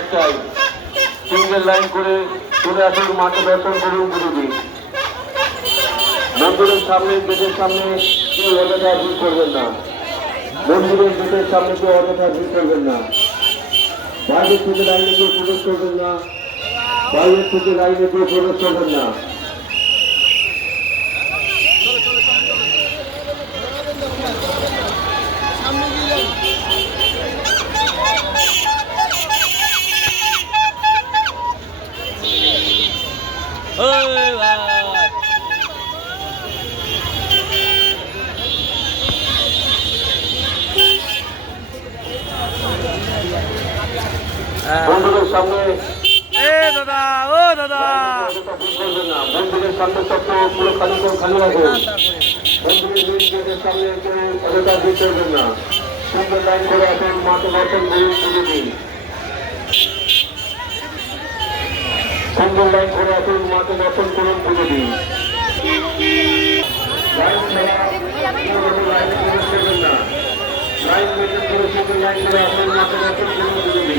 একটাই। Single line করে চলে আসুন, মাঠে দর্শন করুন গুরুজি। মন্দিরের সামনে, গেটের সামনে কেউ অযথা ভিড় করবেন না। মন্দিরের গেটের সামনে কেউ অযথা ভিড় করবেন না। বাইরের থেকে লাইনে কেউ প্রবেশ করবেন না। বাইরের থেকে লাইনে কেউ প্রবেশ করবেন না। সামনে এ দাদা ও দাদা। মন্দিরের সামনে চত্বর পুরো খালি করে খালি মেন গেটের সামনে কেউ অযথা করবেন না। সিঙ্গেল লাইন করে আসুন দর্শন করুন পুজো দিন। সিঙ্গেল লাইন করে আসুন মাকে দর্শন করুন পুজো দিন। লাইন মেনটেন করে সিঙ্গেল লাইন মাকে দর্শন করুন পুজো দিন।